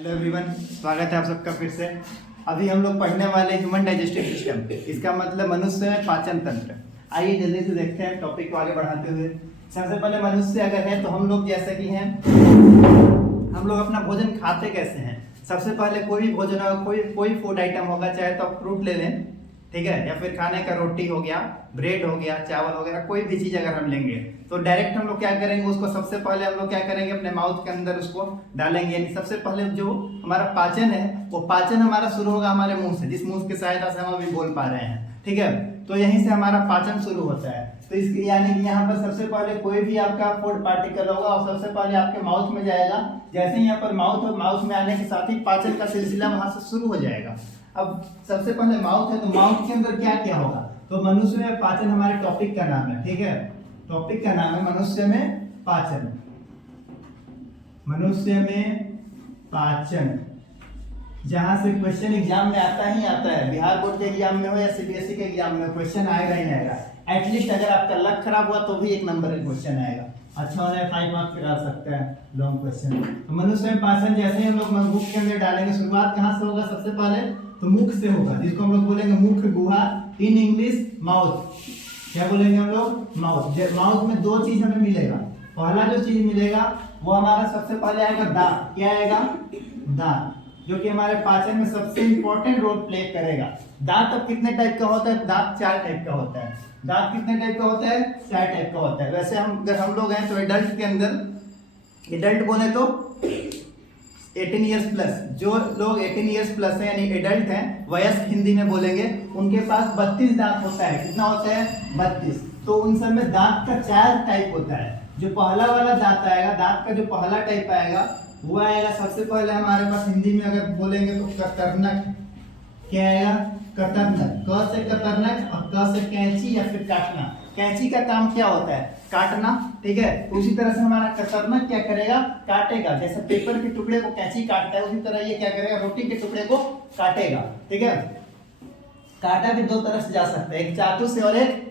Hello everyone, स्वागत है आप सबका फिर से। अभी हम लोग पढ़ने वाले ह्यूमन डाइजेस्टिव सिस्टम, इसका मतलब मनुष्य में पाचन तंत्र। आइए जल्दी से देखते हैं टॉपिक को आगे बढ़ाते हुए। सबसे पहले मनुष्य अगर है तो हम लोग जैसे कि हैं, हम लोग अपना भोजन खाते कैसे हैं। सबसे पहले कोई भी भोजन होगा, कोई फूड आइटम होगा, चाहे तो आप फ्रूट ले लें, ठीक है, या फिर खाने का रोटी हो गया, ब्रेड हो गया, चावल वगैरह, कोई भी चीज अगर हम लेंगे तो डायरेक्ट हम लोग क्या करेंगे, उसको सबसे पहले हम लोग क्या करेंगे, अपने माउथ के अंदर उसको डालेंगे। यानी सबसे पहले जो हमारा पाचन है, वो पाचन हमारा शुरू होगा हमारे मुंह से, जिस मुंह की सहायता से हम अभी बोल पा रहे हैं, ठीक है। तो यहीं से हमारा पाचन शुरू होता है। तो इसके यानी कि यहाँ पर सबसे पहले कोई भी आपका फूड पार्टिकल होगा और सबसे पहले आपके माउथ में जाएगा। जैसे ही यहाँ पर माउथ में आने के साथ ही पाचन का सिलसिला वहां से शुरू हो जाएगा। अब सबसे पहले माउथ है, तो माउथ के अंदर क्या क्या होगा, तो मनुष्य में पाचन हमारे टॉपिक का नाम है, ठीक है। टॉपिक का नाम है मनुष्य में पाचन। मनुष्य में पाचन, जहां से क्वेश्चन एग्जाम में आता ही आता है। बिहार बोर्ड के एग्जाम में हो या सीबीएसई के एग्जाम में, क्वेश्चन आएगा ही आएगा। एटलीस्ट अगर आपका लक खराब हुआ तो भी 1 नंबर का क्वेश्चन आएगा। अच्छा हो जाए 5 मार्क्स पे आ सकता है लॉन्ग क्वेश्चन। तो मनुष्य में पाचन जैसे ही हम लोग मुख के अंदर डालेंगे, शुरुआत कहां से होगा, सबसे पहले तो मुख से होगा, जिसको हम लोग बोलेंगे मुख गुहा, इन इंग्लिश माउथ। क्या बोलेंगे हम लोग, माउथ। माउथ में 2 चीज हमें मिलेगा। पहला जो चीज मिलेगा वो हमारा सबसे पहले आएगा दांत। क्या आएगा, दांत, जो कि हमारे पाचन में सबसे इंपॉर्टेंट रोल प्ले करेगा। दांत अब कितने टाइप का होता है, दांत 4 टाइप का होता है। दांत कितने टाइप का होता है, 4 टाइप का होता है। वैसे अगर हम लोग हैं तो एडल्ट के अंदर, एडल्ट बोले तो 18 इयर्स प्लस, जो लोग 18 इयर्स प्लस है यानी एडल्ट हैं, वयस्क हिंदी में बोलेंगे, उनके पास 32 दांत होता है। कितना होता है, 32। तो उन सब में दांत का 4 टाइप होता है। जो पहला वाला दांत आएगा, दांत का जो पहला टाइप आएगा वो आएगा सबसे पहले हमारे पास, हिंदी में अगर बोलेंगे तो कतरनक। क्या आएगा, कतरनक। क से कतरनक और क से कैंची या फिर काटना। कैंची का काम क्या होता है, काटना, ठीक है। उसी तरह से हमारा कतरनक क्या करेगा, काटेगा। जैसे पेपर के टुकड़े को कैंची काटता है, उसी तरह ये क्या करेगा, रोटी के टुकड़े को काटेगा, ठीक है। काटा भी 2 तरह से जा सकता है, एक चाकू से और एक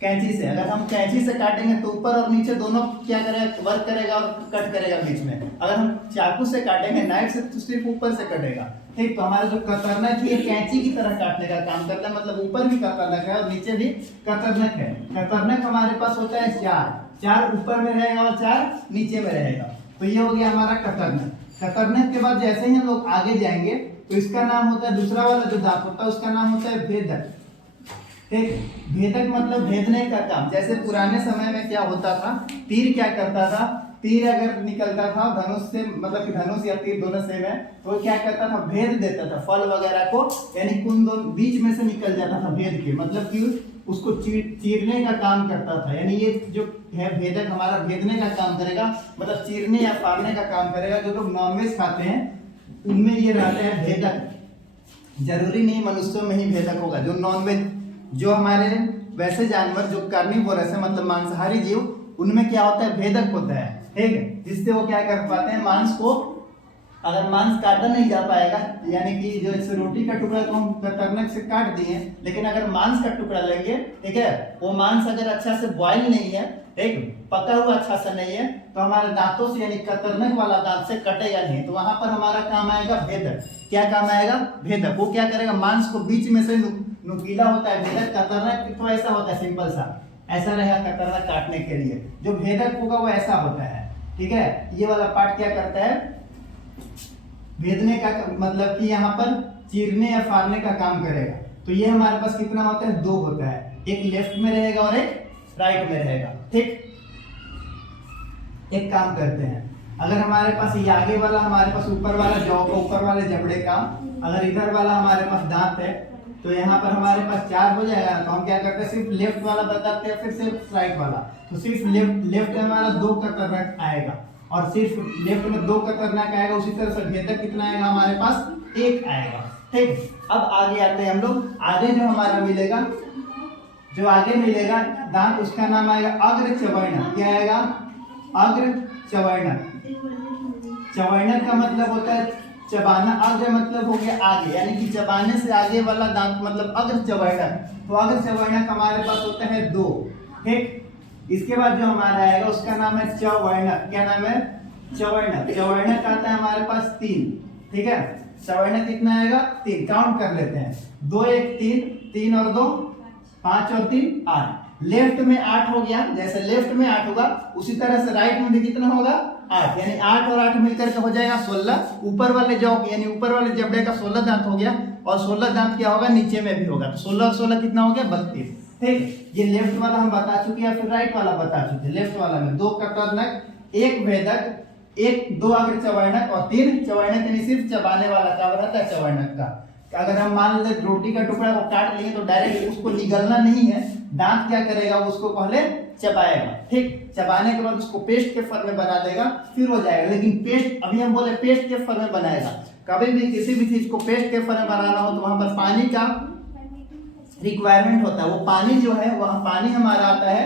कैंची से। अगर हम कैंची से काटेंगे तो ऊपर और नीचे दोनों क्या करेगा, वर्क करेगा और कट करेगा बीच में। अगर हम चाकू से काटेंगे, नाइफ से, तो सिर्फ ऊपर से कटेगा, ठीक। तो हमारा जो कतरनक है, कैंची की तरह काटने का काम करता है, मतलब ऊपर भी कतरनक है और नीचे भी कतरनक है। कतरनक हमारे पास होता है 4 ऊपर में रहेगा और 4 नीचे में रहेगा। तो ये हो गया हमारा कतरनक। कतरनक के बाद जैसे ही हम लोग आगे जाएंगे तो इसका नाम होता है, दूसरा वाला जो दांत होता है उसका नाम होता है भेदक, ठीक। भेदक मतलब भेदने का काम। जैसे पुराने समय में क्या होता था, तीर क्या करता था, तीर अगर निकलता था धनुष से, मतलब कि धनुष या तीर दोनों सेम है, तो क्या करता था, भेद देता था फल वगैरह को, यानी कुन दोनों बीच में से निकल जाता था भेद के, मतलब कि उसको चीरने का काम करता था। यानी ये जो है भेदक हमारा भेदने का काम करेगा, मतलब चीरने या फाड़ने का काम करेगा। जो लोग नॉनवेज खाते हैं उनमें ये रहते हैं भेदक। जरूरी नहीं मनुष्यों में ही भेदक होगा। जो नॉनवेज, जो हमारे वैसे जानवर जो कार्निवोरस है, मतलब मांसाहारी जीव, उनमें क्या होता है, भेदक होता है, ठीक है। जिससे वो क्या कर पाते हैं, मांस को, अगर मांस काटा नहीं जा पाएगा, यानी कि जो इस रोटी का टुकड़ा को हम कतरनक से काट दिए, लेकिन अगर मांस का टुकड़ा लेंगे, ठीक है, वो मांस अगर अच्छा से बॉयल नहीं है, ठीक, पका हुआ अच्छा से नहीं है, तो हमारे दांतों से, यानी कतरनक वाला दांत से कटेगा नहीं। तो वहां पर हमारा काम आएगा भेदक। क्या काम आएगा, भेदक। वो क्या करेगा, मांस को बीच में से, नुकीला होता है भेदक। कतरनक तो ऐसा होता है, सिंपल सा ऐसा रहेगा कतरनक काटने के लिए। जो भेदक होगा वो ऐसा होता है, ठीक है। ये वाला पार्ट क्या करता है, भेदने का, मतलब कि यहाँ पर चीरने या फाड़ने का काम करेगा। तो ये हमारे पास कितना होता है, 2 होता है। एक लेफ्ट में रहेगा और एक राइट में रहेगा, ठीक। एक काम करते हैं, अगर हमारे पास ये आगे वाला, हमारे पास ऊपर वाला जौ का, ऊपर वाले जबड़े का, अगर इधर वाला हमारे पास दांत है, तो यहाँ पर हमारे पास 4 हो जाएगा। तो हम क्या करते हैं, सिर्फ लेफ्ट वाला बताते हैं, फिर सिर्फ राइट वाला। तो सिर्फ लेफ्ट में हमारा 2 कतरनक आएगा और सिर्फ लेफ्ट में 2 कतरनक आएगा। उसी तरह से भेदक कितना आएगा, हमारे पास 1 आएगा, ठीक। अब आगे आते हैं हम लोग। आगे जो हमारा मिलेगा, जो आगे मिलेगा दांत, उसका नाम आएगा अग्र चवर्णक। क्या आएगा, अग्र चवर्णक। चवर्णक का मतलब होता है चबाना। अग्र मतलब हो गया आगे, यानी कि चबाने से आगे वाला दांत, मतलब अग्र चवर्णक। तो अग्र चवर्णक हमारे पास होता है 2, ठीक। इसके बाद जो हमारा आएगा उसका नाम है चवर्णक। क्या नाम है, चवर्णक। चवर्णक आता है हमारे पास 3, ठीक है, चौवर्णक कितना आएगा 3, काउंट कर लेते हैं, 2 1 3, 3 और 2 5 और 3 8। लेफ्ट में 8 हो गया, जैसे लेफ्ट में 8 होगा उसी तरह से राइट में भी कितना होगा 8, यानी 8 और 8 मिलकर के हो जाएगा 16। ऊपर वाले जौ यानी ऊपर वाले जबड़े का 16 दांत हो गया, और 16 दांत क्या होगा नीचे में भी होगा, तो 16 और 16 कितना हो गया 32। ठीक, ये लेफ्ट वाला हम बता चुके हैं, फिर राइट वाला बता चुके। लेफ्ट वाला में 2 कतरनक, 1 भेदक, 2 अग्र चवर्णक और 3 चवर्णक, यानी सिर्फ चबाने वाला का रहता है चवर्णक का। अगर हम मान ले रोटी का टुकड़ा को काट लेंगे तो डायरेक्ट उसको निगलना नहीं है, दांत क्या करेगा उसको पहले चबाएगा। ठीक, चबाने के बाद उसको पेस्ट के फॉर्म में बना देगा, फिर हो जाएगा। लेकिन पेस्ट अभी हम बोले पेस्ट के फॉर्म में बनाएगा। कभी भी किसी भी चीज को पेस्ट के फॉर्म में बनाना हो तो वहां पर पानी का रिक्वायरमेंट होता है। वो पानी जो है वह पानी हमारा आता है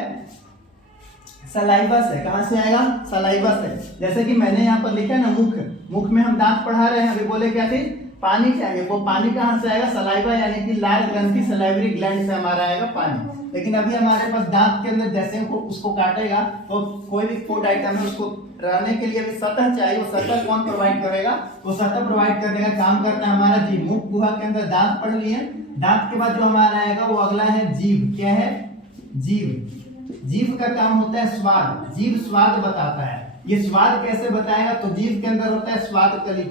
सलाइवा से। कहां से आएगा? सलाइवा से। जैसे कि मैंने यहाँ पर लिखा है ना मुख, मुख में हम दांत पढ़ा रहे हैं, अभी बोले क्या चीज पानी चाहिए, वो पानी कहां से आएगा? सलाइवा, यानी कि लाल ग्रंथि सलाइवरी ग्लैंड से हमारा आएगा पानी। लेकिन अभी हमारे पास दांत के अंदर जैसे उसको काटेगा तो कोई भी फूड आइटम है उसको रहने के लिए भी सतह चाहिए, वो सतह कौन प्रोवाइड करेगा? वो सतह प्रोवाइड करने का काम करता है हमारा जीभ। मुख गुहा के अंदर दांत पढ़ लिए, दांत के बाद जो हमारा आएगा वो अगला है जीभ। क्या है? जीभ। जीभ का काम होता है स्वाद, जीभ स्वाद बताता है। ये स्वाद कैसे बताएगा? तो जीभ के अंदर होता है स्वाद कली,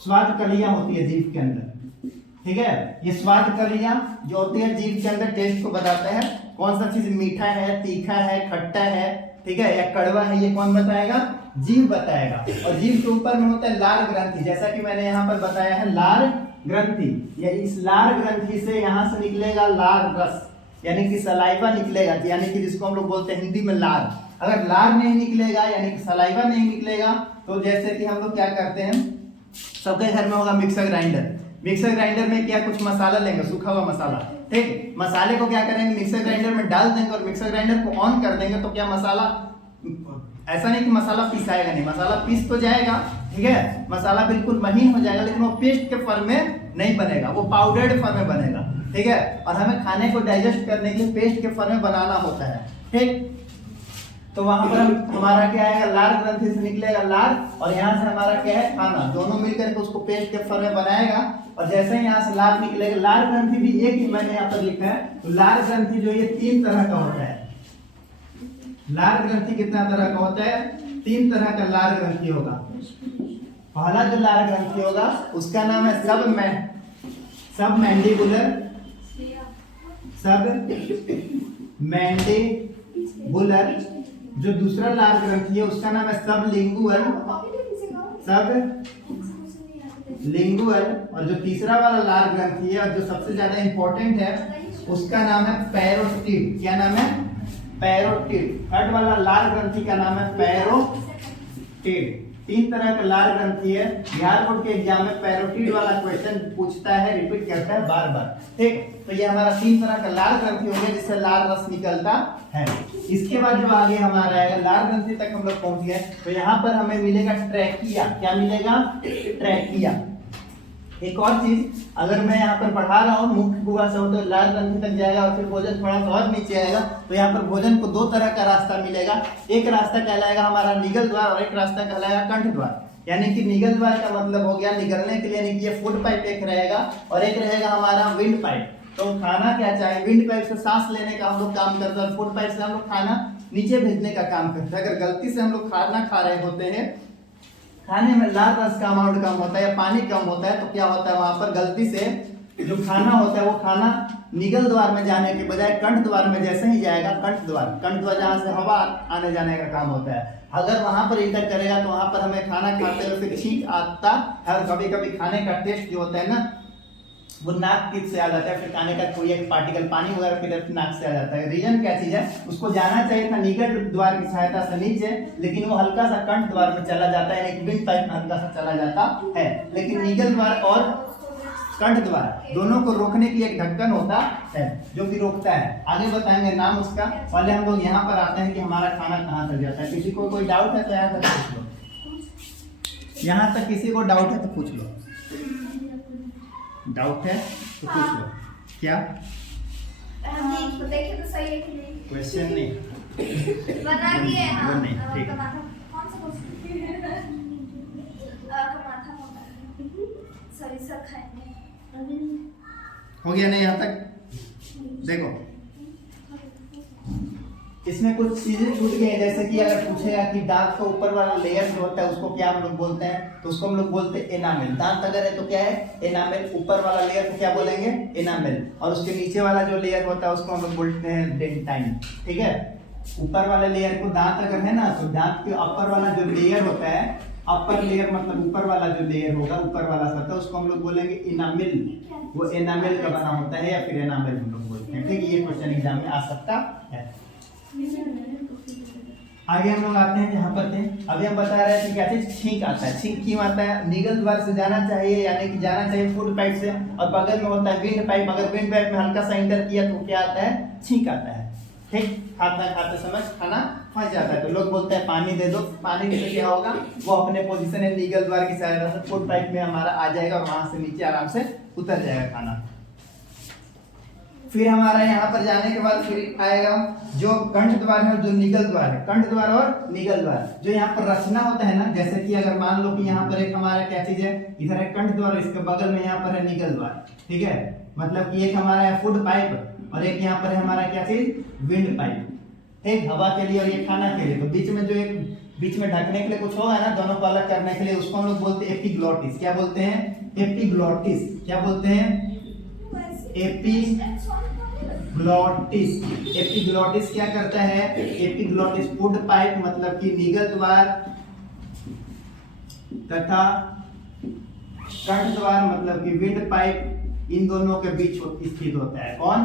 स्वाद कलियां होती है जीभ के अंदर। ठीक है, ये स्वाद कलियां जो होती है जीभ के अंदर टेस्ट को बताता है, कौन सा चीज मीठा है, तीखा है, खट्टा है, ठीक है, या कड़वा है, ये कौन बताएगा? जीभ बताएगा। और जीभ के ऊपर में होता है लार ग्रंथि, जैसा कि मैंने यहाँ पर बताया है लार ग्रंथि। या इस लार ग्रंथि से यहाँ से निकलेगा लार रस, यानी कि सलाइवा निकलेगा, यानी कि जिसको हम लोग बोलते हैं हिंदी में लार। अगर लार नहीं निकलेगा यानी कि सलाइवा नहीं निकलेगा तो जैसे कि हम लोग क्या करते हैं, सबके घर में होगा मिक्सर ग्राइंडर। मिक्सर ग्राइंडर में क्या कुछ मसाला लेंगे, सूखा हुआ मसाला। ठीक, मसाले को क्या करेंगे मिक्सर ग्राइंडर में डाल देंगे और मिक्सर ग्राइंडर को ऑन कर देंगे तो क्या मसाला, ऐसा नहीं कि मसाला पिसाएगा नहीं, मसाला पीस तो जाएगा, ठीक है, मसाला बिल्कुल महीन हो जाएगा, लेकिन वो पेस्ट के फॉर्म में नहीं बनेगा, वो पाउडर्ड फॉर्म में बनेगा। ठीक है, और हमें खाने को डाइजेस्ट करने के लिए पेस्ट के फॉर्म में बनाना होता है। ठीक, तो वहां पर हमारा क्या आएगा? लार ग्रंथि से निकलेगा लार, और यहाँ से हमारा क्या है? खाना। दोनों मिलकर के उसको पेस्ट के फॉर्म में बनाएगा, और जैसे ही यहाँ से लार निकलेगा, लार ग्रंथि भी एक ही मैंने यहाँ पर लिखा है, तो लार ग्रंथि जो ये 3 तरह का होता है। लार ग्रंथि कितना तरह का होता है? 3 तरह का लार ग्रंथि होगा। पहला जो लार ग्रंथि होगा उसका नाम है सब मैंडिबुलर, सब मैंडिबुलर। जो दूसरा लार ग्रंथि है उसका नाम है सब लिंगुअल, और जो तीसरा वाला लार ग्रंथि है और जो सबसे ज्यादा इंपॉर्टेंट है उसका नाम है पैरोटिड। क्या नाम है? पैरोटिड। थर्ड वाला लार ग्रंथि का नाम है पैरोटिड। 3 तरह का लार ग्रंथि है। बिहार बोर्ड के एग्जाम में पैरोटिड वाला क्वेश्चन पूछता है, रिपीट करता है बार बार। ठीक, तो ये हमारा 3 तरह का लार ग्रंथि हो गया जिससे लार रस निकलता है। इसके बाद जो आगे हमारा आएगा, लार ग्रंथि तक हम लोग पहुंच गए, तो यहाँ पर हमें मिलेगा ट्रैकिया। क्या मिलेगा? ट्रैकिया। एक और चीज, अगर मैं यहाँ पर पढ़ा रहा हूँ मुख्य गुहा से तो लार ग्रंथि तक जाएगा और फिर भोजन थोड़ा सा और नीचे आएगा, तो यहाँ पर भोजन को 2 तरह का रास्ता मिलेगा। एक रास्ता कहलाएगा हमारा निगल द्वार और एक रास्ता कहलाएगा कंठ द्वार। यानी कि निगल द्वार का मतलब हो गया निगलने के लिए, यानी कि ये फूड पाइप एक रहेगा और एक रहेगा हमारा विंड पाइप। तो खाना क्या चाहे, विंड पाइप से सांस लेने का हम लोग काम करते हैं और फूड पाइप से हम लोग खाना नीचे भेजने का काम करते हैं। अगर गलती से हम लोग खाना खा रहे होते हैं, खाने में लार रस का अमाउंट कम होता है या पानी कम होता है, तो क्या होता है वहां पर गलती से जो खाना होता है वो खाना निगल द्वार में जाने के बजाय कंठ द्वार में जैसे ही जाएगा, कंठ द्वार जहाँ से हवा आने जाने का काम होता है, अगर वहां पर इंटर करेगा तो वहां पर हमें खाना खाते हुए फिर छींक आता है और कभी कभी खाने का टेस्ट जो होता है ना वो नाक से आ जाता है, फिर खाने का कोई एक पार्टिकल पानी वगैरह फिर नाक से आ जाता है। रीजन क्या चीज है? उसको जाना चाहिए था निगल द्वार की सहायता से नीचे, लेकिन वो हल्का सा कंठ द्वार में चला जाता है, एक विंड पाइप में हल्का सा चला जाता है। लेकिन निगल द्वार और कंठ द्वार दोनों को रोकने के लिए एक ढक्कन होता है जो कि रोकता है। आगे बताएंगे नाम उसका। पहले हम लोग यहाँ पर आते हैं कि हमारा खाना कहाँ तक जाता है। किसी को कोई डाउट है तो यहाँ तक पूछ लो, यहाँ तक किसी को डाउट है तो पूछ लो, डाउट है तो पूछ लो। क्या देखिए तो सही है कि नहीं? क्वेश्चन नहीं बता दिए। हाँ, नहीं, ठीक। कौन सा क्वेश्चन? माथा सॉरी सब खाएंगे। हो गया नहीं यहाँ तक? देखो इसमें कुछ चीजें छूट गई हैं, जैसे कि अगर पूछेगा कि दांत का ऊपर वाला लेयर जो होता है उसको क्या हम लोग बोलते हैं, तो उसको हम लोग बोलते हैं एनामेल। दांत अगर है तो क्या है? एनामेल। ऊपर वाला लेयर को क्या बोलेंगे? एनामेल। और उसके नीचे वाला जो लेयर होता है उसको हम लोग बोलते हैं डेंटाइन। ठीक है, ऊपर वाले लेयर को दांत अगर है ना, तो दांत के ऊपर वाला जो लेयर होता है, अपर लेयर मतलब ऊपर वाला जो लेयर होगा, ऊपर वाला सतह, उसको हम लोग बोलेंगे इनामिल। वो एनामिल का बना होता है या फिर एनामिल हम लोग बोलते हैं। ठीक है, ये क्वेश्चन एग्जाम में आ सकता है। आगे हम लोग आते हैं जहाँ पर थे, अभी हम बता रहे हैं कि क्या चीज? छींक आता है। छींक क्यों आता है? निगल द्वार से जाना चाहिए, यानी कि जाना चाहिए फूड पाइप से, और बगल में होता है विंड पाइप। अगर विंड पाइप में हल्का सा इंटर किया तो क्या आता है? छींक आता है। ठीक, खाते समय खाना फंस जाता है तो लोग बोलते हैं पानी दे दो। पानी से क्या होगा? वो अपने पोजीशन है निगल द्वार की सहायता से फूड पाइप में हमारा आ जाएगा और वहां से नीचे आराम से उतर जाएगा खाना। फिर हमारा यहाँ पर जाने के बाद फिर आएगा जो कंठ द्वार है और जो निगल द्वार है। कंठ द्वार और निगल द्वार, जो यहाँ पर रचना होता है ना, जैसे कि अगर मान लो कि यहाँ पर एक हमारा क्या चीज है, इधर है कंठ द्वार, इसके बगल में यहाँ पर है निगल द्वार। ठीक है, मतलब कि एक हमारा है फूड पाइप और एक यहाँ पर है हमारा क्या चीज? Wind pipe. ठीक, हवा के लिए और ये खाना के लिए। तो बीच में जो एक बीच में ढकने के लिए कुछ होगा ना, दोनों को अलग करने के लिए, उसको हम लोग बोलते हैं एपिग्लॉटिस। क्या बोलते हैं? एपिग्लॉटिस। क्या बोलते हैं? एपिग्लॉटिस। एपिग्लॉटिस क्या करता है? एपिग्लॉटिस फूड पाइप मतलब कि निगल द्वार तथा कंठ द्वार मतलब कि विंड पाइप, इन दोनों के बीच स्थित होता है। कौन?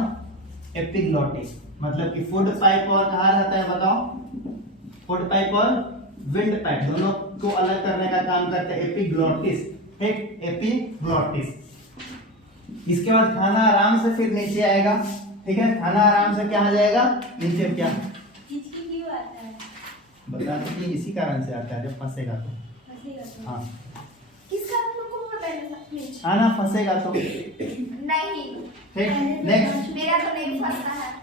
एपिग्लॉटिस। मतलब कि फूड पाइप और कहाँ रहता है बताओ? फूड पाइप और विंड पाइप दोनों को अलग करने का काम करता है एपिग्लॉटिस। ठीक, एपिग्लॉटिस। इसके बाद खाना आराम से फिर नीचे आएगा। ठीक है, खाना आराम से क्या आ जाएगा? नीचे। क्या क्यों आता है? बता दो कि इसी कारण से आता है, जब फंसेगा तो। हाँ, किस कारण तुमको पता है प्लीज? खाना फंसेगा तो। नहीं, ठीक, नेक्स्ट। मेरा तो नहीं फंसता है।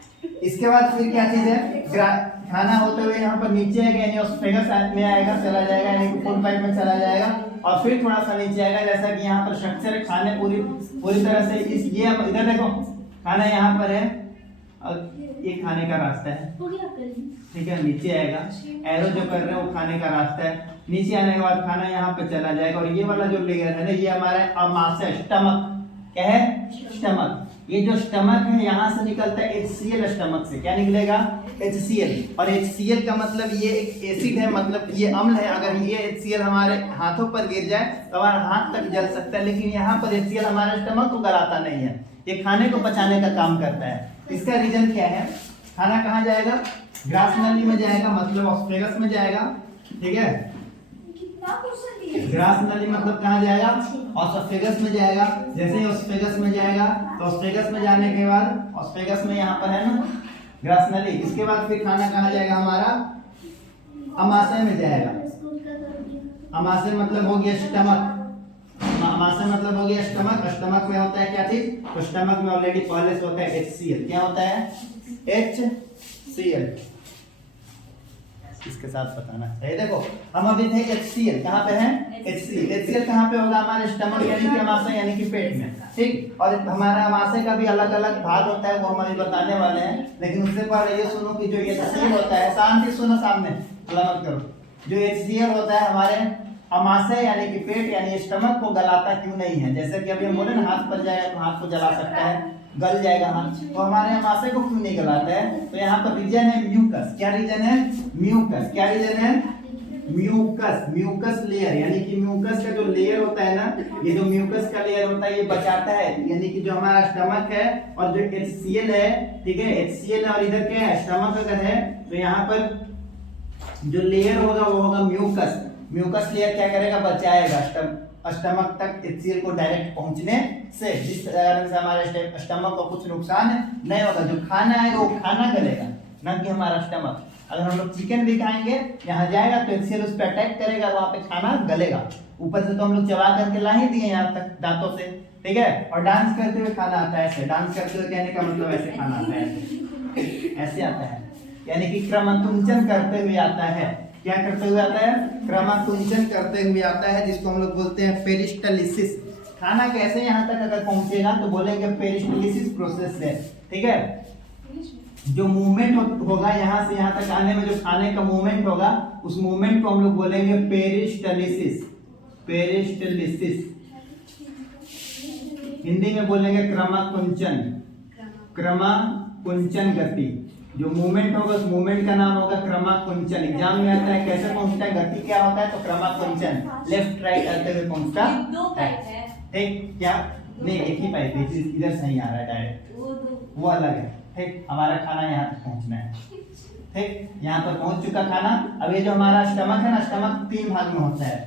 इसके बाद फिर क्या चीज है? खाना होते हुए यहाँ पर नीचे आएगा, यानी ऑस्फेगस में आएगा, चला जाएगा, यानी कि फूड पाइप में चला जाएगा, और फिर थोड़ा सा नीचे आएगा। जैसा कि यहाँ पर स्ट्रक्चर खाने पूरी तरह से इस ये इधर देखो, खाना यहाँ पर है और ये खाने का रास्ता है। ठीक है, नीचे आएगा, एरो जो कर रहे हैं वो खाने का रास्ता है। नीचे आने के बाद खाना यहाँ पे चला जाएगा, और ये वाला जो लेयर है ना, ये हमारा अमाशय, स्टमक। क्या है? स्टमक। ये जो स्टमक है यहाँ से निकलता है HCl। स्टमक से क्या निकलेगा? HCl। और HCl का मतलब ये एक एसिड है, मतलब ये अम्ल है। अगर ये HCl हमारे हाथों पर गिर जाए तो हमारा हाथ तक जल सकता है, लेकिन यहाँ पर HCl हमारे स्टमक को गलाता नहीं है, ये खाने को पचाने का काम करता है। इसका रीजन क्या है? खाना कहाँ जाएगा? ग्रास नली में जाएगा, मतलब ऑस्फेगस में जाएगा। ठीक है, ग्रास नली मतलब कहाँ जाएगा? ऑस्फेगस में जाएगा। जैसे ही ऑस्फेगस में जाएगा तो ऑस्फेगस में जाने के बाद ऑस्फेगस में यहाँ पर है ना ग्रास नली, इसके बाद फिर खाना कहाँ जाएगा हमारा? अमाशय में जाएगा। अमाशय मतलब हो गया स्टमक। अमाशय मतलब हो गया स्टमक। स्टमक में होता है क्या चीज? तो स्टमक में ऑलरेडी पहले से होता है HCl। क्या होता है? HCl। इसके साथ बताना चाहिए। देखो हम अभी थे HCl, कहाँ पे हैं? HCl। HCl कहाँ पे होगा? हमारे स्टमक यानी कि अमाशय यानी कि पेट में। ठीक, और हमारा अमाशय का भी अलग अलग भाग होता है, वो हम अभी बताने वाले हैं। लेकिन उससे पहले ये सुनो कि जो HCl होता है, शांति सुनो, सामने हल्ला मत करो। जो HCl होता है हमारे अमाशय यानी कि पेट यानी स्टमक को गलाता क्यों नहीं है? जैसे कि अभी हम बोले ना, हाथ पर जाएगा तो हाथ को जला सकता है, गल जाएगा हाथ, तो हमारे अमाशय को क्यों नहीं गलाता है? तो यहाँ पर रीजन है म्यूकस। क्या रीजन है? म्यूकस। क्या रीजन है? म्यूकस। म्यूकस लेयर, यानी कि म्यूकस का जो लेयर होता है ना, ये जो म्यूकस का लेयर होता है ये बचाता है, यानी कि जो हमारा स्टमक है और जो HCl है, ठीक है, HCl और इधर क्या है? स्टमक अगर है तो यहाँ पर जो लेयर होगा वो होगा म्यूकस। म्यूकस लेयर क्या करेगा? बचाएगा स्टमक तक HCl को डायरेक्ट पहुंचने से, जिस कारण से हमारे स्टमक को कुछ नुकसान नहीं होगा। जो खाना है वो खाना गलेगा, न कि हमारा स्टमक। अगर हम लोग चिकन भी खाएंगे, यहाँ जाएगा तो HCl उस पर अटैक करेगा, वहां पे खाना गलेगा। ऊपर से तो हम लोग चबा करके ला ही दिए यहाँ तक दांतों से, ठीक है। और डांस करते हुए खाना आता है ऐसे। डांस करते हुए कहने का मतलब ऐसे खाना आता है, ऐसे आता है, यानी कि क्रमकुंचन करते हुए आता है। क्या करते हुए आता है? क्रमकुंचन करते हुए आता है, जिसको हम लोग बोलते हैं पेरिस्टालिसिस। खाना कैसे यहाँ तक अगर पहुंचेगा तो बोलेंगे पेरिस्टालिसिस प्रोसेस से, ठीक है। जो मूवमेंट होगा यहाँ से यहाँ तक आने में, जो खाने का मूवमेंट होगा, उस मूवमेंट को हम लोग बोलेंगे पेरिस्टालिसिस। पेरिस्टालिसिस हिंदी में बोलेंगे क्रमाकुंचन। क्रमाकुंचन गति, जो मूवमेंट होगा उस मूवमेंट का नाम होगा क्रमाकुंचन। एग्जाम में आता है कैसे पहुंचता है, गति क्या होता है, तो क्रमाकुंचन, लेफ्ट राइट आते हुए पहुंचता है। ठीक, क्या नहीं, एक ही पाइप है, इधर सही आ रहा है डायरेक्ट, वो अलग है। ठीक, हमारा खाना यहाँ तक पहुंचना है। ठीक, यहाँ पर पहुंच चुका खाना। अब ये जो हमारा स्टमक है ना, स्टमक 3 भाग में होता है।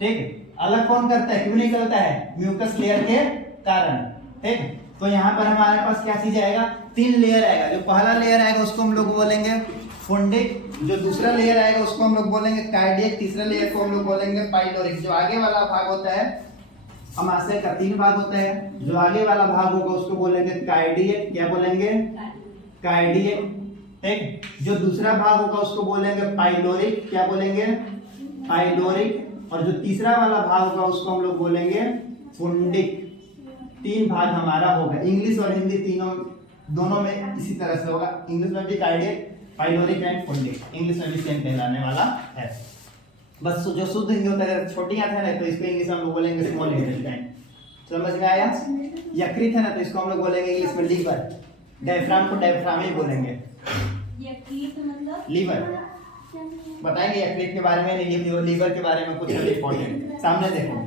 ठीक, अलग कौन करता है, क्यों निकलता है, म्यूकस लेयर के कारण। ठीक, तो यहाँ पर हमारे पास क्या चीज आएगा, 3 लेयर आएगा। जो पहला लेयर आएगा उसको हम लोग बोलेंगे फुंडिक, जो दूसरा लेयर आएगा उसको हम लोग बोलेंगे कार्डियक, तीसरा लेयर को हम लोग बोलेंगे पाइलोरिक। जो आगे वाला भाग होता है, अमाशय का 3 भाग होता है। जो आगे वाला भाग होगा उसको बोलेंगे कार्डियक, क्या बोलेंगे, कार्डियक। ठीक, जो दूसरा भाग होगा उसको बोलेंगे पाइलोरिक, क्या बोलेंगे, पाइलोरिक। और जो तीसरा वाला भाग होगा उसको हम लोग बोलेंगे फुंडिक। 3 भाग हमारा होगा। इंग्लिश और हिंदी तीनों दोनों में इसी तरह से होगा। इंग्लिश में भी कार्डियक, पाइलोरिक एंड फुंडिक, इंग्लिश में भी सेम कहलाने वाला है। बस जो शुद्ध हिंदी होता है, छोटी आंत है ना, तो इसको इंग्लिश में हम लोग बोलेंगे स्मॉल इंटेस्टाइन। समझ में आया। यकृत है ना, तो इसको हम लोग बोलेंगे इंग्लिश में लीवर। डायफ्राम को डायफ्राम ही बोलेंगे। यकृत मतलब लीवर बताएंगे यकृत के बारे में, नहीं लीवर के बारे में कुछ इंपॉर्टेंट। सामने देखो,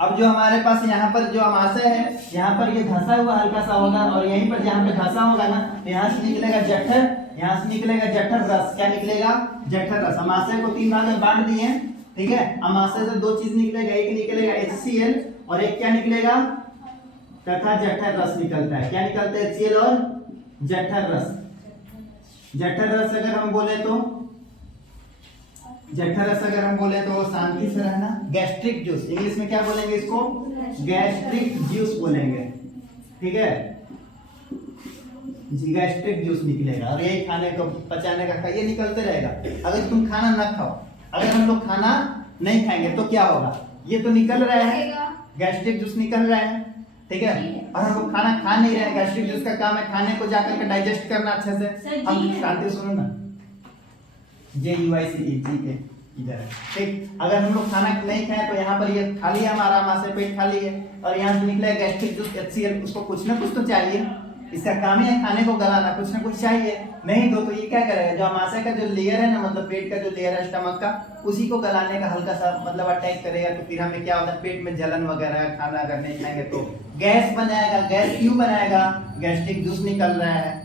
अब जो हमारे पास यहाँ पर जो अमाशय है, यहाँ पर ये धंसा हुआ हल्का सा होगा, और यहीं पर जहाँ पे धंसा होगा ना, तो यहाँ से निकलेगा जठर, यहाँ से निकलेगा जठर रस। क्या निकलेगा, जठर रस। अमाशय को 3 भाग में बांट दिए, ठीक है। अमाशय से 2 चीज निकलेगा, एक निकलेगा HCl और एक क्या निकलेगा, तथा जठर रस निकलता है। क्या निकलता है, HCl और जठर रस। जठर रस अगर हम बोले तो, जठर रस अगर हम बोले तो शांति से रहना। गैस्ट्रिक जूस, इंग्लिश में क्या बोलेंगे इसको, गैस्ट्रिक जूस बोलेंगे, ठीक है। गैस्ट्रिक जूस निकलेगा, और यही खाने को पचाने का ये निकलते रहेगा। अगर तुम खाना ना खाओ, अगर हम लोग खाना नहीं खाएंगे तो क्या होगा, ये तो निकल रहा है, गैस्ट्रिक जूस निकल रहा है, ठीक है। और हम लोग खाना खा नहीं रहे हैं, गैस्ट्रिक जूस का काम है खाने को जाकर के डाइजेस्ट करना अच्छे से। हम शांति सुनो ना, JUICE इधर, ठीक। अगर हम लोग खाना नहीं खाए तो यहाँ पर ये खाली है, हमारा अमाशय पेट खाली है, और यहाँ से निकला गैस्ट्रिक जूस HCl। उसको कुछ ना कुछ तो चाहिए, इसका काम ही है खाने को गलाना, कुछ ना कुछ चाहिए। नहीं दो तो ये क्या करेगा, जो अमाशय का जो लेयर है ना, मतलब पेट का जो लेयर है स्टमक का, उसी को गलाने का हल्का सा मतलब अटैक करेगा। तो फिर हमें क्या होता है, पेट में जलन वगैरह, खाना अगर नहीं खाएंगे तो गैस बनाएगा। गैस क्यों बनाएगा, गैस्ट्रिक जूस निकल रहा है,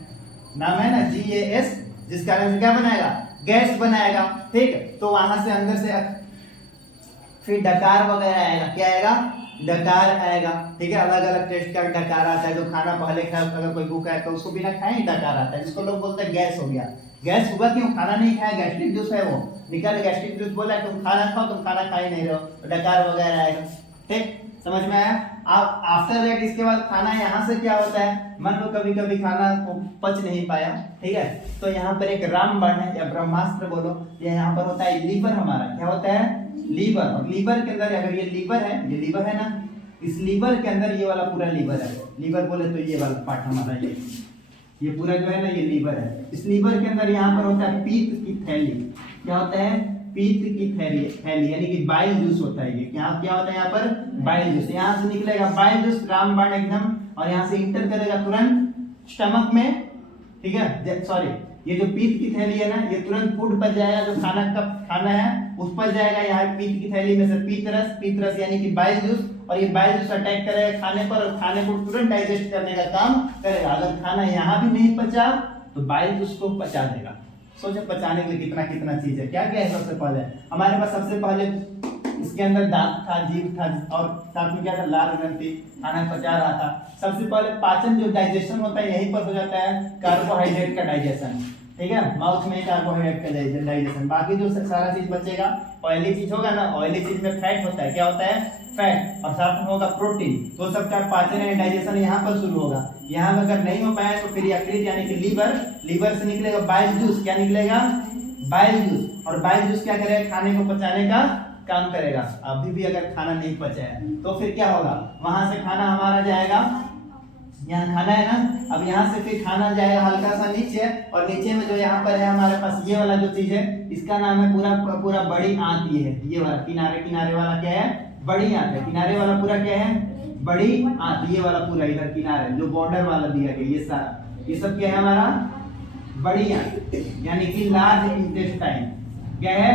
नाम है ना GAS, जिस कारण से क्या बनाएगा, गैस बनाएगा, ठीक। तो वहां से अंदर से फिर डकार वगैरह आएगा। क्या आएगा, डकार आएगा, ठीक है। अलग अलग टेस्ट का डकार आता है। जो खाना पहले खाया, अगर कोई भूखा है तो उसको बिना खाए ही डकार आता है, जिसको लोग बोलते हैं गैस हो गया। गैस हुआ क्यों, खाना नहीं खाया, गैस्ट्रिक जूस है वो निकल। गैस्ट्रिक जूस बोला तुम खाना खाओ, तुम खाना खा ही नहीं रहो, तो डकार वगैरह आएगा, ठीक। समझ में आया। अब आफ्टर दैट इसके बाद खाना यहाँ से क्या होता है, मान लो कभी कभी खाना को पच नहीं पाया, ठीक है, तो यहाँ पर एक रामबाण है या ब्रह्मास्त्र बोलो, ये यहाँ पर होता है लीवर। हमारा क्या होता है, लीवर। और लीवर के अंदर अगर ये लीवर है, ये लीवर है ना, इस लीवर के अंदर ये वाला पूरा लीवर है। लीवर बोले तो ये वाला पार्ट हमारा ये पूरा जो है ना, ये लीवर है। इस लीवर के अंदर यहाँ पर होता है पीत की थैली। क्या होता है, पीत की थैली, यानी कि बाइल जूस होता है। ये क्या होता है यहाँ पर, बाइल जूस। यहाँ से निकलेगा बाइल जूस, रामबाण एकदम, और यहाँ से इंटर करेगा तुरंत स्टमक में, ठीक है। सॉरी, ये जो पीत की थैली है ना, ये तुरंत फूड पर जाएगा, जो खाना है उस पर जाएगा। यहाँ पीत की थैली में से पीत रस यानी कि बाइल जूस, और ये बाइल जूस अटैक करेगा खाने पर, और खाने को तुरंत डाइजेस्ट करने का काम करेगा। अगर खाना यहाँ भी नहीं पचा तो बाइल जूस को पचा देगा। सोचो पचाने के लिए कितना कितना चीज है। क्या क्या है, सबसे पहले हमारे पास सबसे पहले इसके अंदर दांत था, जीभ था, और साथ में क्या था, लाल ग्रंथि, खाना पचा रहा था। सबसे पहले पाचन जो डाइजेशन होता है यहीं पर हो जाता है, कार्बोहाइड्रेट का डाइजेशन, ठीक है। माउथ में कार्बोहाइड्रेट का डाइजेशन। बाकी जो सारा चीज बचेगा, ऑयली चीज होगा ना, ऑयली चीज में फैट होता है। क्या होता है, फैट, और साथ में होगा प्रोटीन। तो सबका पाचन या डाइजेशन यहाँ पर शुरू होगा। यहाँ में अगर नहीं हो पाया तो फिर यकृत यानी कि लीवर से निकलेगा बाइल जूस। क्या निकलेगा, बाइल जूस। और बाइल जूस क्या करेगा, खाने को पचाने का काम करेगा। अभी भी अगर खाना नहीं पचा है तो फिर क्या होगा, वहां से खाना हमारा जाएगा, यहाँ खाना है ना, अब यहाँ से फिर खाना जाएगा हल्का सा नीचे, और नीचे में जो यहाँ पर है हमारे पास ये वाला जो चीज है, इसका नाम है पूरा पूरा बड़ी आंत। ये वाला किनारे किनारे वाला क्या है, बड़ी आंत है। किनारे वाला पूरा क्या है, बड़ी आंत। ये वाला पूरा इधर किनारे जो बॉर्डर वाला दिया गया, ये सारा ये सब क्या है हमारा, बड़ी आंत, यानी कि लार्ज इंटेस्टाइन। क्या है,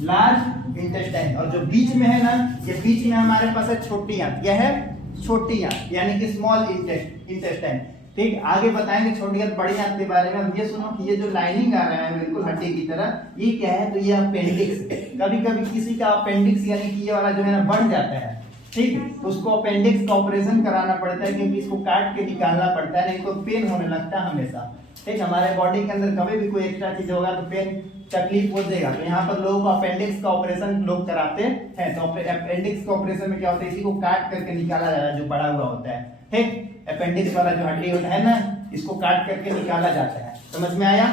लार्ज इंटेस्टाइन। और जो बीच में है ना, ये बीच में हमारे पास है छोटी आंत। क्या है, छोटी आंत, यानी कि स्मॉल इंटेस्टाइन। ठीक, आगे बताएंगे छोटी आंत बड़ी आंत के बारे में। अब ये सुनो कि ये जो लाइनिंग आ रहा है बिल्कुल हड्डी की तरह, ये क्या है, तो ये अपेंडिक्स। कभी कभी किसी का अपेंडिक्स यानी कि ये वाला जो है ना बढ़ जाता है, ठीक, तो उसको अपेंडिक्स का ऑपरेशन कराना पड़ता है, क्योंकि इसको काट के निकालना पड़ता है, नहीं तो पेन होने लगता है हमेशा। ठीक, हमारे बॉडी के अंदर कभी भी कोई एक्स्ट्रा चीज होगा तो पेन तकलीफ हो जाएगा। तो यहाँ पर लोगों को अपेंडिक्स का ऑपरेशन लोग कराते हैं। तो अपेंडिक्स का ऑपरेशन में क्या होता है, इसी को काट करके निकाला जाता है, जो बड़ा हुआ होता है। ठीक, अपेंडिक्स वाला जो हड्डी होता है ना, इसको काट करके निकाला जाता है। समझ में आया?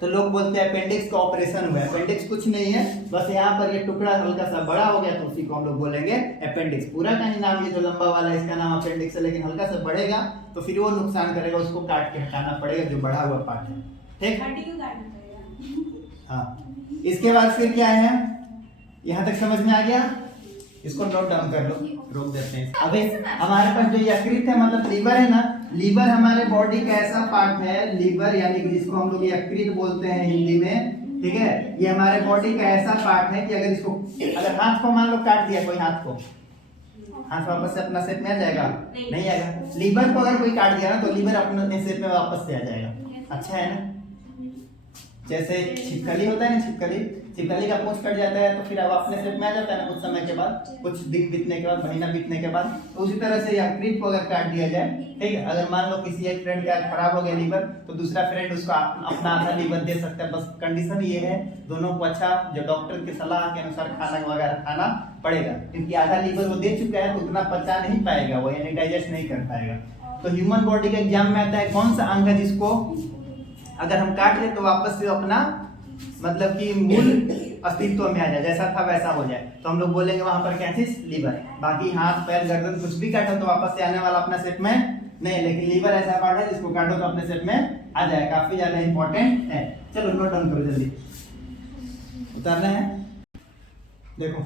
तो लोग बोलते हैं अपेंडिक्स का ऑपरेशन हुआ है। अपेंडिक्स कुछ नहीं है, बस यहाँ पर ये टुकड़ा हल्का सा बड़ा हो गया तो उसी को हम लोग बोलेंगे अपेंडिक्स। पूरा का ही नाम, ये जो लंबा वाला है इसका नाम अपेंडिक्स है, लेकिन हल्का सा बढ़ेगा तो फिर वो नुकसान करेगा, उसको काट के हटाना पड़ेगा जो बड़ा हुआ पार्ट है। ठीक, हड्डी क्यों काटना पड़ेगा? हाँ। इसके बाद फिर क्या है, यहाँ तक समझ में आ गया? इसको नोट डाउन कर लो, रोक देते हैं। अबे हमारे पास जो यकृत है, मतलब लीवर है ना, लीवर हमारे बॉडी का ऐसा पार्ट है, लीवर यानी कि जिसको हम लोग यकृत बोलते हैं हिंदी में। ठीक है, ये हमारे बॉडी का ऐसा पार्ट है कि अगर इसको, अगर हाथ को मान लो काट दिया कोई, हाथ को, हाथ वापस से अपना शेप में आ जाएगा? नहीं आएगा। लीवर को अगर कोई काट दिया ना तो लीवर अपने शेप में वापस से आ जाएगा। अच्छा है ना? जैसे छिपकली होता है ना, छिपकली का पूंछ कट जाता है तो फिर अब अपने शेप में आ जाता है ना कुछ समय के बाद, कुछ दिन बीतने के बाद, महीना बीतने के बाद। तो उसी तरह से यकृत को अगर काट दिया जाए, ठीक है, अगर मान लो किसी एक फ्रेंड का खराब हो गया लीवर, तो दूसरा फ्रेंड उसको अपना आधा लीवर दे सकता है। बस कंडीशन ये है, दोनों को अच्छा जो डॉक्टर की सलाह के अनुसार खाना वगैरह खाना पड़ेगा, क्योंकि आधा लीवर वो दे चुका है तो उतना पचा नहीं पाएगा वो, यानी डाइजेस्ट नहीं कर पाएगा। तो ह्यूमन बॉडी के एग्जाम में आता है कौन सा अंग है जिसको अगर हम काट ले तो वापस से अपना मतलब कि मूल अस्तित्व में आ जाए, जैसा था वैसा हो जाए, तो हम लोग बोलेंगे वहां पर क्या चीज, लीवर। बाकी हाथ पैर गर्दन कुछ भी काटो तो वापस से आने वाला अपना शेप में नहीं, लेकिन लीवर ऐसा पार्ट है जिसको काटो तो अपने शेप में आ जाए। काफी ज्यादा इंपॉर्टेंट है। चलो नोट डाउन करो जल्दी, उतारना है। देखो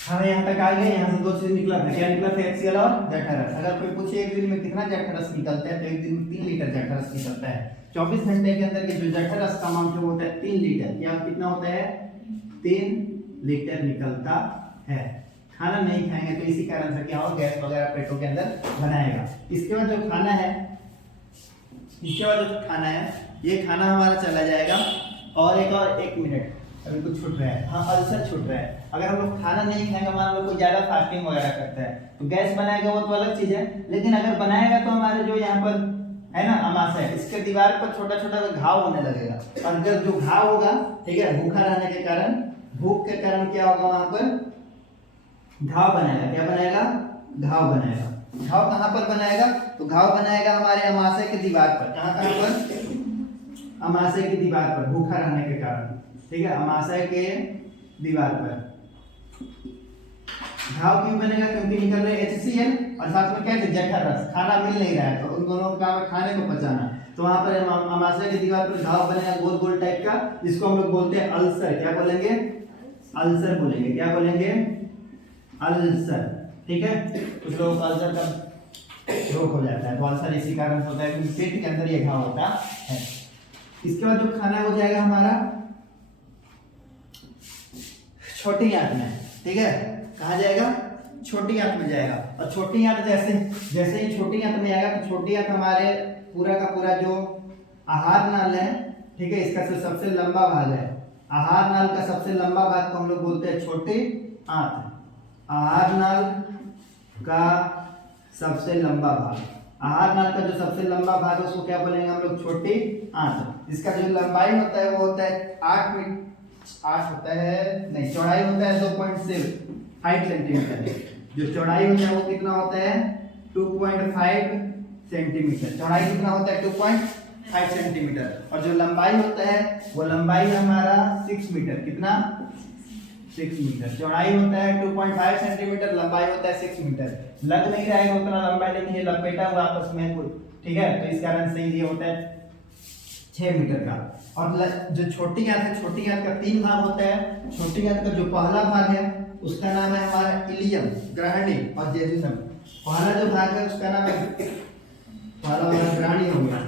खाना यहाँ तक आ गया, यहाँ से दो चीज निकला था। क्या निकला था? HCl और जठरस। अगर कोई पूछे एक दिन में कितना जठरस निकलता है तो एक दिन में 3 लीटर जठरस निकलता है। 24 घंटे के अंदर ये जो जठरस का अमाउंट होता है 3 लीटर। या कितना होता है? 3 लीटर निकलता है। खाना नहीं खाएंगे तो इसी कारण से क्या हो, गैस वगैरह पेटों के अंदर बनाएगा। इसके बाद जो खाना है, ये खाना हमारा चला जाएगा। और एक मिनट, अभी कुछ छूट रहा है। हाँ, अल्सर छूट रहा है। अगर हम लोग खाना नहीं खाएंगे, मान लो कोई ज्यादा फास्टिंग वगैरह करता है तो गैस बनाएगा, वो तो अलग चीज है। लेकिन अगर बनाएगा तो हमारे जो यहाँ पर है ना अमाशय, इसके दीवार पर छोटा छोटा घाव होने लगेगा। और जब जो घाव होगा, ठीक है, भूखा रहने के कारण, भूख के कारण क्या होगा, वहां पर घाव बनाएगा। क्या बनाएगा? घाव बनाएगा। घाव कहाँ पर बनाएगा? तो घाव बनाएगा हमारे अमाशय के दीवार पर। कहाँ पर? अमाशय की दीवार पर, भूखा रहने के कारण। ठीक है, अमाशय के दीवार पर घाव क्यों बनेगा? क्योंकि निकल रहे HCl और साथ में क्या है, जठरस। खाना मिल नहीं रहा है तो उन दोनों का काम है खाने को पचाना। तो वहां पर अमाशय की दीवार पर घाव बनेगा गोल गोल टाइप का, जिसको हम लोग बोलते हैं अल्सर। क्या बोलेंगे? अल्सर बोलेंगे। क्या बोलेंगे? अल्सर। ठीक है, कुछ लोग अल्सर का रोग हो जाता है तो अल्सर इसी कारण होता है क्योंकि पेट के अंदर ये घाव होता है। इसके बाद जो खाना हो जाएगा हमारा छोटी आंत में। ठीक है, कहाँ जाएगा? छोटी आंत में जाएगा। और छोटी आंत जैसे ही छोटी आंत में आएगा तो छोटी आंत हमारे पूरा का पूरा जो आहार नाल है, ठीक है, इसका सबसे लंबा भाग है। आहार नाल का सबसे लंबा भाग को हम लोग बोलते हैं छोटी आंत। आहार नाल का सबसे लंबा भाग, आहार नाल का जो सबसे लंबा भाग है उसको क्या बोलेंगे हम लोग? छोटी आंत। जिसका जो लंबाई होता है वो होता है 8 होता है, नहीं, चौड़ाई होता है 2.5 सेंटीमीटर। जो चौड़ाई होता है वो कितना होता है? 2.5 सेंटीमीटर। चौड़ाई कितना होता है? 2.5 सेंटीमीटर। और जो लंबाई होता है वो लंबाई हमारा 6 मीटर। कितना? 6 मीटर। चौड़ाई होता है 2.5 सेंटीमीटर, लंबाई होता है 6 मीटर। लग नहीं रहा है उतना लंबा, लेकिन ये लपेटा हुआ आपस में कुछ, ठीक है, तो इस कारण से ये होता है 6 मीटर का। और जो छोटी गांठ है, छोटी गांठ का 3 भाग होता है। छोटी गांठ का जो पहला भाग है उसका नाम है हमारा इलियम, ग्रहणी और जेजुनम। पहला जो भाग है उसका नाम है, पहला भाग ग्रहणी हो गया।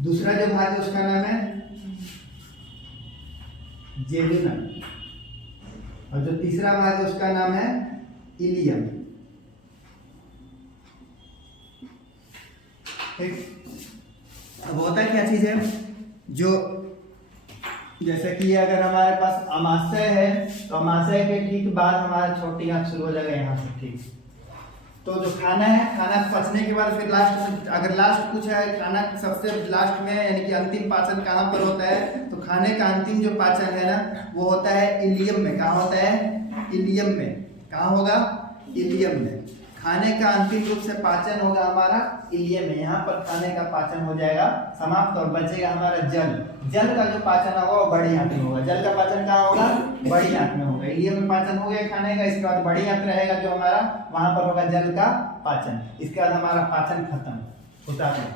दूसरा जो भाग है उसका नाम है जेजुनम, और जो तीसरा भाग है उसका नाम है इलियम। ठीक, अब होता है क्या चीज है, जो जैसे कि अगर हमारे पास अमाशय है तो अमाशय के ठीक बाद हमारा छोटी गांठ शुरू हो जाएगा यहाँ से, ठीक। तो जो खाना है, खाना पचने के बाद फिर लास्ट में, अगर लास्ट कुछ है, खाना सबसे लास्ट में, यानी कि अंतिम पाचन कहाँ पर होता है, तो खाने का अंतिम जो पाचन है ना वो होता है इलियम में। कहाँ होता है? इलियम में। कहाँ होगा? इलियम में। खाने का अंतिम रूप से पाचन होगा हमारा इलियम में। यहाँ पर खाने का पाचन हो जाएगा समाप्त और बचेगा हमारा जल। जल का जो पाचन होगा वो बड़ी आंत में होगा। जल का पाचन कहाँ होगा? बड़ी आंत में होगा। इलियम में पाचन हो गया खाने का, इसके बाद बड़ी आंत रहेगा जो हमारा, वहां पर होगा जल का पाचन। इसके बाद हमारा पाचन खत्म होता है।